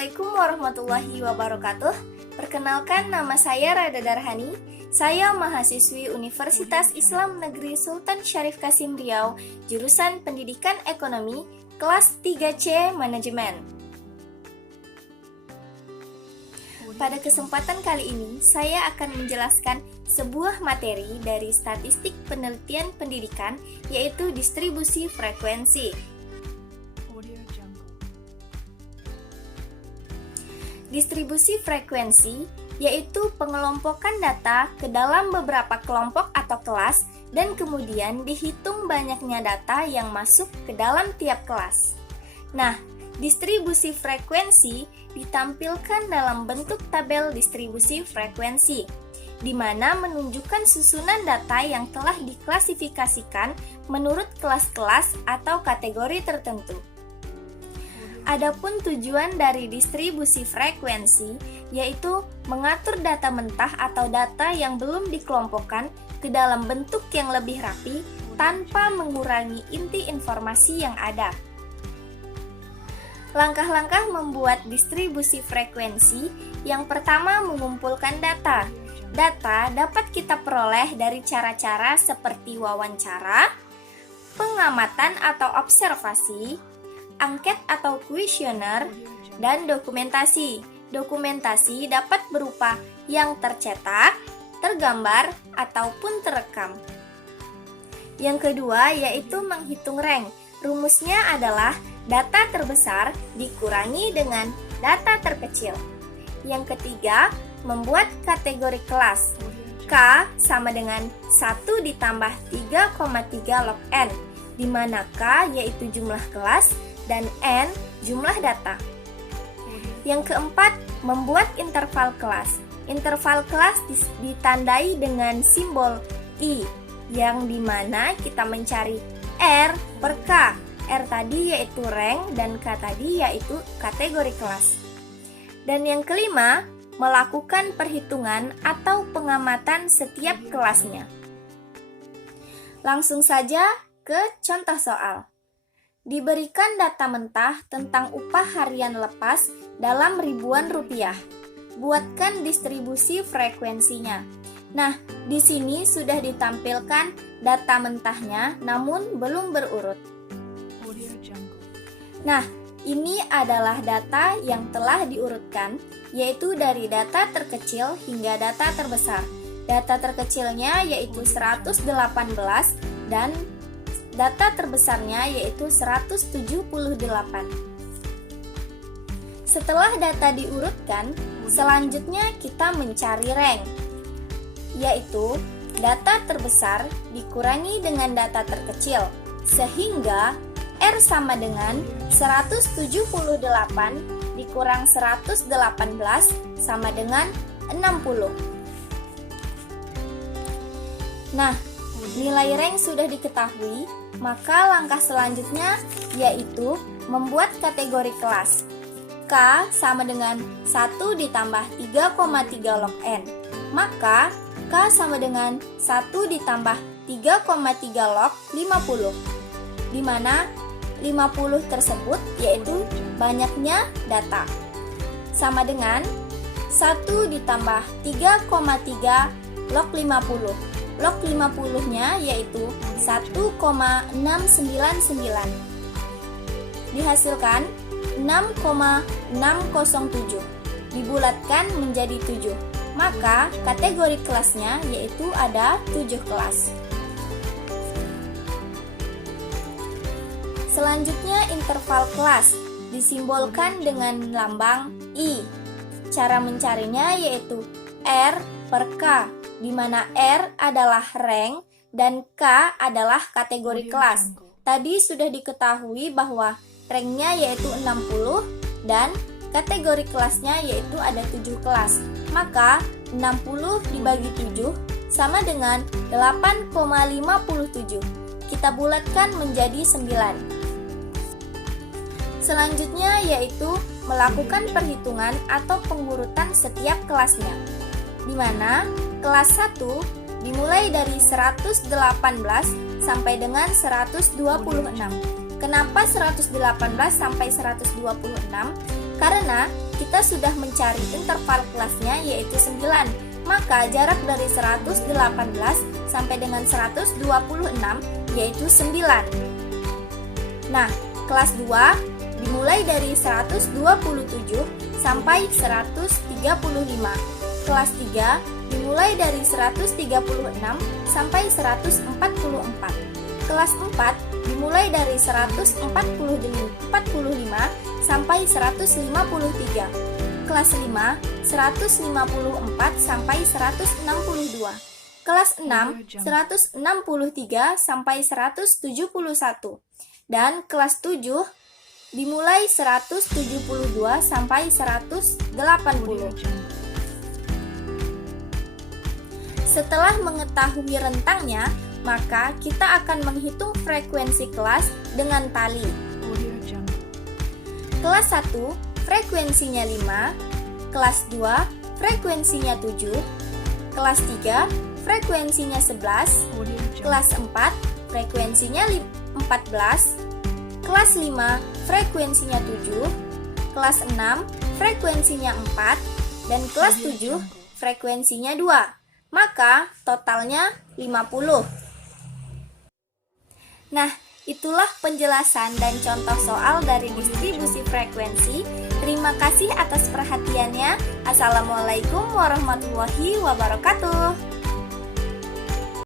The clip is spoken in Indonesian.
Assalamualaikum warahmatullahi wabarakatuh. Perkenalkan, nama saya Rada Darhani. Saya mahasiswi Universitas Islam Negeri Sultan Syarif Kasim Riau, jurusan Pendidikan Ekonomi, kelas 3C Manajemen. Pada kesempatan kali ini, saya akan menjelaskan sebuah materi dari statistik penelitian pendidikan, yaitu distribusi frekuensi. Distribusi frekuensi yaitu pengelompokan data ke dalam beberapa kelompok atau kelas dan kemudian dihitung banyaknya data yang masuk ke dalam tiap kelas. Nah, distribusi frekuensi ditampilkan dalam bentuk tabel distribusi frekuensi, di mana menunjukkan susunan data yang telah diklasifikasikan menurut kelas-kelas atau kategori tertentu. Adapun tujuan dari distribusi frekuensi yaitu mengatur data mentah atau data yang belum dikelompokkan ke dalam bentuk yang lebih rapi tanpa mengurangi inti informasi yang ada. Langkah-langkah membuat distribusi frekuensi, yang pertama mengumpulkan data. Data dapat kita peroleh dari cara-cara seperti wawancara, pengamatan atau observasi, angket atau kuesioner, dan dokumentasi. Dokumentasi dapat berupa yang tercetak, tergambar, ataupun terekam. Yang kedua yaitu menghitung rank. Rumusnya adalah data terbesar dikurangi dengan data terkecil. Yang ketiga, membuat kategori kelas. K sama dengan 1 ditambah 3,3 log N, di mana K yaitu jumlah kelas dan N jumlah data. Yang keempat, membuat interval kelas. Interval kelas ditandai dengan simbol I, yang dimana kita mencari R per K. R tadi yaitu rank dan K tadi yaitu kategori kelas. Dan yang kelima, melakukan perhitungan atau pengamatan setiap kelasnya. Langsung saja ke contoh soal. Diberikan data mentah tentang upah harian lepas dalam ribuan rupiah. Buatkan distribusi frekuensinya. Nah, di sini sudah ditampilkan data mentahnya namun belum berurut. Nah, ini adalah data yang telah diurutkan, yaitu dari data terkecil hingga data terbesar. Data terkecilnya yaitu 118 dan data terbesarnya yaitu 178. Setelah data diurutkan, selanjutnya kita mencari rank, yaitu data terbesar dikurangi dengan data terkecil, sehingga R sama dengan 178 dikurang 118 sama dengan 60. Nah, nilai rank sudah diketahui, maka langkah selanjutnya yaitu membuat kategori kelas. K sama dengan 1 ditambah 3,3 log N. Maka K sama dengan 1 ditambah 3,3 log 50, di mana 50 tersebut yaitu banyaknya data. Sama dengan 1 ditambah 3,3 log 50. Log 50-nya yaitu 1,699. Dihasilkan 6,607. Dibulatkan menjadi 7. Maka kategori kelasnya yaitu ada 7 kelas. Selanjutnya interval kelas disimbolkan dengan lambang I. Cara mencarinya yaitu R per K, di mana R adalah rank dan K adalah kategori kelas. Tadi sudah diketahui bahwa ranknya yaitu 60 dan kategori kelasnya yaitu ada 7 kelas. Maka 60 dibagi 7 sama dengan 8,57. Kita bulatkan menjadi 9. Selanjutnya yaitu melakukan perhitungan atau pengurutan setiap kelasnya, di mana kelas 1 dimulai dari 118 sampai dengan 126. Kenapa 118 sampai 126? Karena kita sudah mencari interval kelasnya yaitu 9. Maka jarak dari 118 sampai dengan 126 yaitu 9. Nah, kelas 2 dimulai dari 127 sampai 135. Kelas 3 dimulai dari 136 sampai 144. Kelas 4 dimulai dari 145 sampai 153. Kelas 5 154 sampai 162. Kelas 6 163 sampai 171. Dan kelas 7 dimulai 172 sampai 180. Setelah mengetahui rentangnya, maka kita akan menghitung frekuensi kelas dengan tali. Kelas 1 frekuensinya 5, kelas 2 frekuensinya 7, kelas 3 frekuensinya 11, kelas 4 frekuensinya 14, kelas 5 frekuensinya 7, kelas 6 frekuensinya 4, dan kelas 7 frekuensinya 2. Maka totalnya 50. Nah, itulah penjelasan dan contoh soal dari distribusi frekuensi. Terima kasih atas perhatiannya. Assalamualaikum warahmatullahi wabarakatuh.